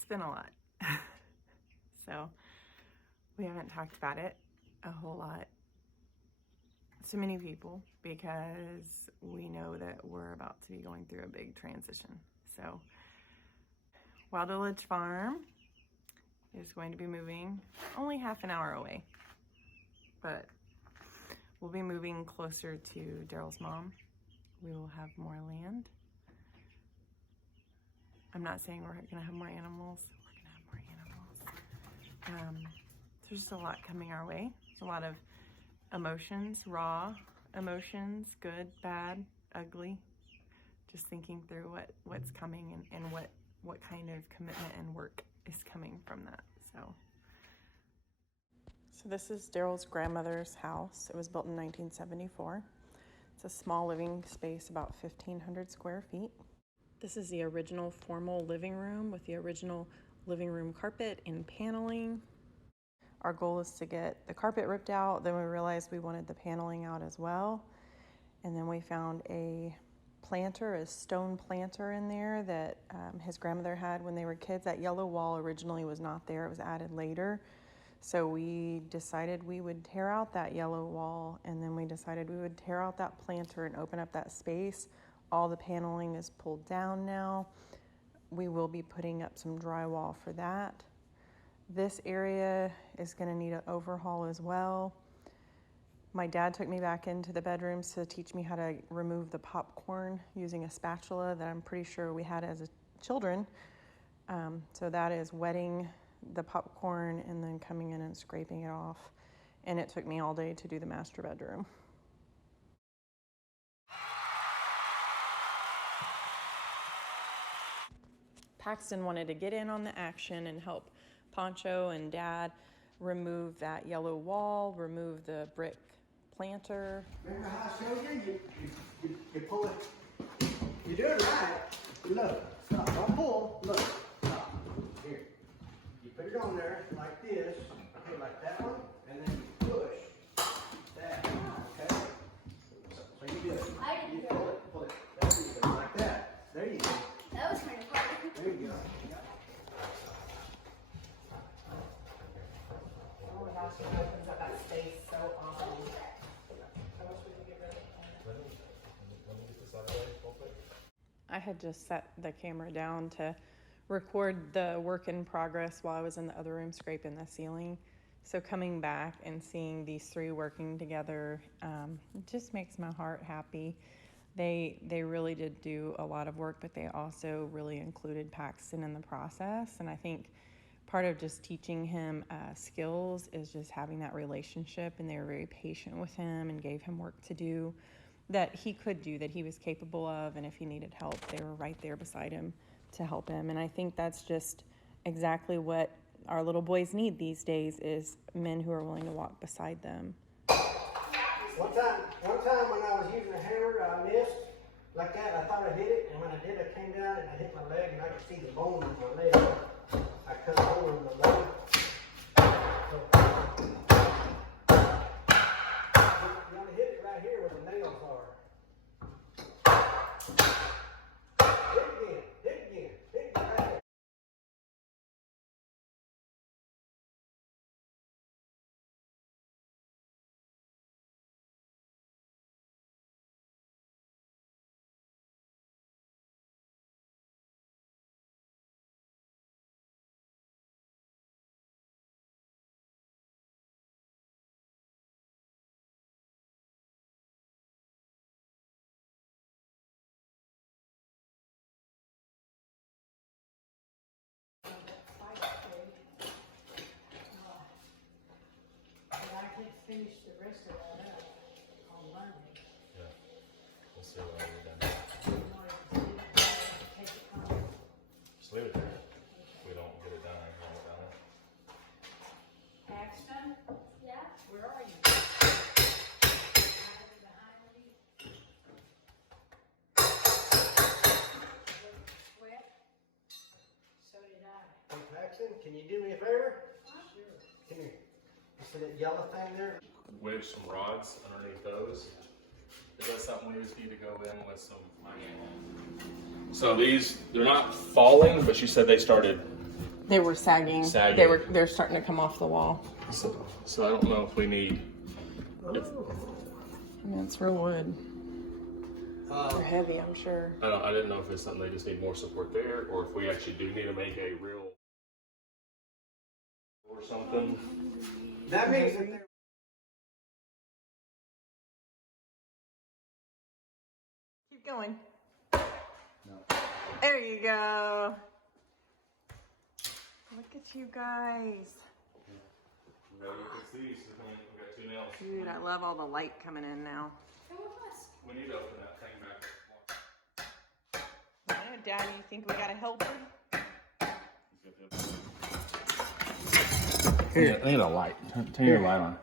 it's been a lot. So we haven't talked about it a whole lot to many people because we know that we're about to be going through a big transition. So Wild Village Farm is going to be moving only half an hour away, but we'll be moving closer to Daryl's mom. We will have more land. I'm not saying we're gonna have more animals. We're gonna have more animals. There's just a lot coming our way. There's a lot of emotions, raw emotions, good, bad, ugly. Just thinking through what's coming and what kind of commitment and work is coming from that. So this is Daryl's grandmother's house. It was built in 1974. It's a small living space, about 1,500 square feet. This is the original formal living room with the original living room carpet and paneling. Our goal is to get the carpet ripped out. Then we realized we wanted the paneling out as well. And then we found a planter, a stone planter in there that his grandmother had when they were kids. That yellow wall originally was not there. It was added later. So we decided we would tear out that yellow wall, and then we decided we would tear out that planter and open up that space. All the paneling is pulled down now. We will be putting up some drywall for that. This area is going to need an overhaul as well. My dad took me back into the bedrooms to teach me how to remove the popcorn using a spatula that I'm pretty sure we had as children. So that is wetting the popcorn and then coming in and scraping it off. And it took me all day to do the master bedroom. Paxton wanted to get in on the action and help Poncho and Dad remove that yellow wall, remove the brick planter. Remember how I showed you? You pull it. You do it right. Look, stop. Don't pull. Look, stop. Here. You put it on there like this. Okay, like that one, and then you push that. Okay. So you do it. You pull it. There you go. Like that. There you go. That was kind of hard. There you go. Oh my gosh, it opens up that space so often. I had just set the camera down to record the work in progress while I was in the other room scraping the ceiling. So coming back and seeing these three working together just makes my heart happy. They really did do a lot of work, but they also really included Paxton in the process. And I think part of just teaching him skills is just having that relationship, and they were very patient with him and gave him work to do that he could do, that he was capable of, and if he needed help, they were right there beside him to help him. And I think that's just exactly what our little boys need these days, is men who are willing to walk beside them. One time when I was using a hammer, I missed like that. I thought I hit it, and when I did, I came down and I hit my leg, and I could see the bone in my leg. I cut a hole in the leg. You want to hit it right here where the nails are. Hit it again. Hit it again. Hit it right there. Finish the rest of that up on Monday. Yeah, we'll see what we've done. Just leave it there. If we don't get it done, we haven't done it. Paxton, Yeah? where are you? Sweat? So did I. Hey, Paxton, can you do me a favor? Sure. Come here. You see that yellow thing there? Wedge some rods underneath those. Is that something we just need to go in with some? So these, they're not falling, but you said they started They were sagging. Sagging. They're starting to come off the wall. So I don't know if we need. I mean, it's real wood. They're heavy, I'm sure. I didn't know if it's something they just need more support there, or if we actually do need to make a real or something. That means that they're Keep going. There you go. Look at you guys. You can see, so we got 2 nails. Dude, I love all the light coming in now. We need to open that thing back. I know, Dad, you think we gotta help him? I need a light. Turn your light on.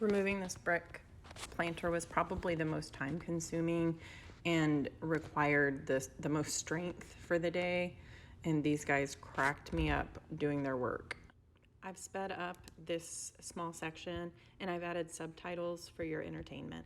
Removing this brick planter was probably the most time consuming and required the most strength for the day. And these guys cracked me up doing their work. I've sped up this small section and I've added subtitles for your entertainment.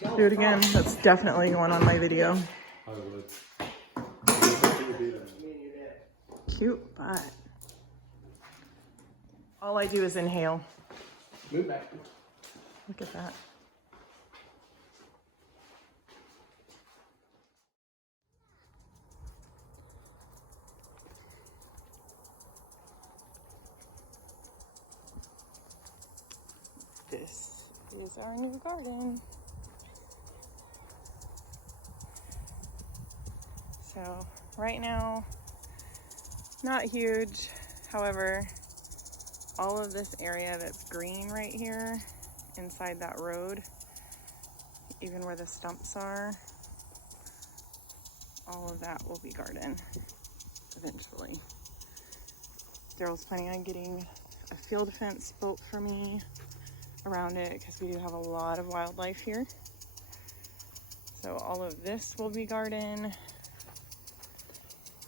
Do it again. That's definitely going on my video. I would. Cute butt. All I do is inhale. Move back. Look at that. This is our new garden. So right now, not huge. However, all of this area that's green right here inside that road, even where the stumps are, all of that will be garden eventually. Daryl's planning on getting a field fence built for me around it because we do have a lot of wildlife here. So all of this will be garden.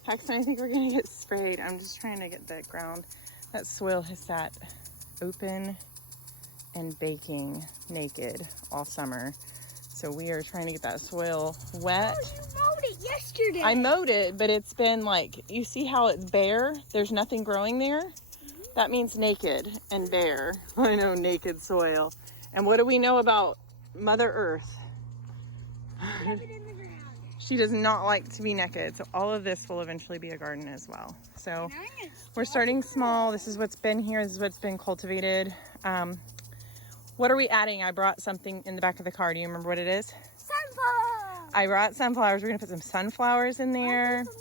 Paxton, I think we're gonna get sprayed. I'm just trying to get the ground. That soil has sat open and baking naked all summer. So we are trying to get that soil wet. Oh, you mowed it yesterday. I mowed it, but it's been like, you see how it's bare? There's nothing growing there. That means naked and bare. I know, naked soil. And what do we know about Mother Earth? Shove it in the ground. She does not like to be naked. So all of this will eventually be a garden as well. So we're starting small. This is what's been here. This is what's been cultivated. What are we adding? I brought something in the back of the car. Do you remember what it is? Sunflower. I brought sunflowers. We're gonna put some sunflowers in there. From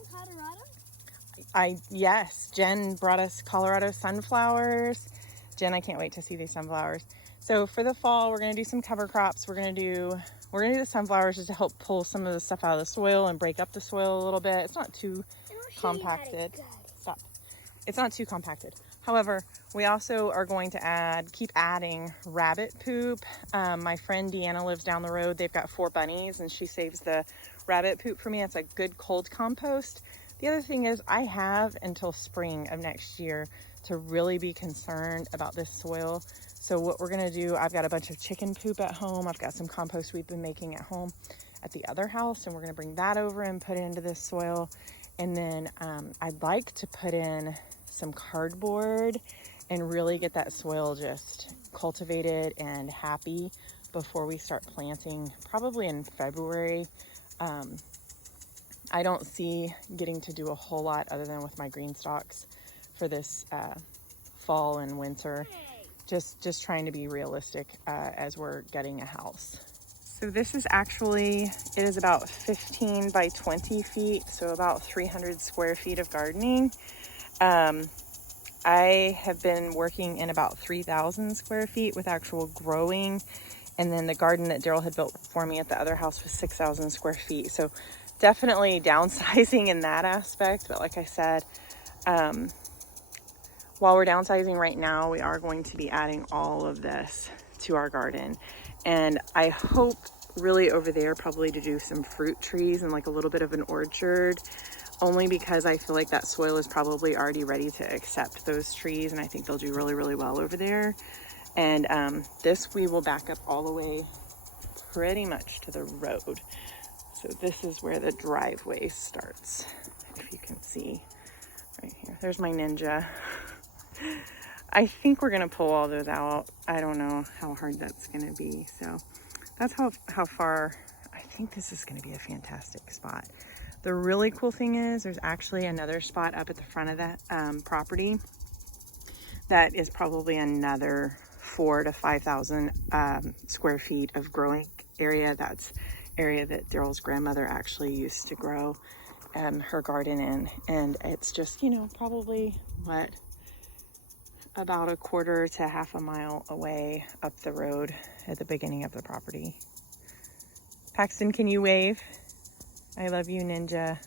Colorado? Yes, Jen brought us Colorado sunflowers. Jen, I can't wait to see these sunflowers. So for the fall, we're gonna do some cover crops. We're gonna do the sunflowers just to help pull some of the stuff out of the soil and break up the soil a little bit. It's not too compacted. Stop. It's not too compacted. However, we also are going to keep adding rabbit poop. My friend Deanna lives down the road. They've got 4 bunnies and she saves the rabbit poop for me. It's a good cold compost. The other thing is I have until spring of next year to really be concerned about this soil. So what we're gonna do, I've got a bunch of chicken poop at home. I've got some compost we've been making at home at the other house, and we're gonna bring that over and put it into this soil. And then I'd like to put in some cardboard and really get that soil just cultivated and happy before we start planting, probably in February. I don't see getting to do a whole lot other than with my green stalks for this fall and winter. Just trying to be realistic as we're getting a house. So this is actually, it is about 15 by 20 feet, so about 300 square feet of gardening. I have been working in about 3,000 square feet with actual growing. And then the garden that Daryl had built for me at the other house was 6,000 square feet. So definitely downsizing in that aspect. But like I said, while we're downsizing right now, we are going to be adding all of this to our garden. And I hope really over there probably to do some fruit trees and like a little bit of an orchard, only because I feel like that soil is probably already ready to accept those trees. And I think they'll do really, really well over there. And this we will back up all the way pretty much to the road. So this is where the driveway starts, if you can see right here. There's my Ninja. I think we're gonna pull all those out. I don't know how hard that's gonna be. So that's how far. I think this is gonna be a fantastic spot. The really cool thing is there's actually another spot up at the front of that property that is probably another 4,000 to 5,000 square feet of growing area. That's area that Daryl's grandmother actually used to grow her garden in. And it's just, you know, probably about a quarter to half a mile away up the road at the beginning of the property. Paxton, can you wave? I love you, Ninja.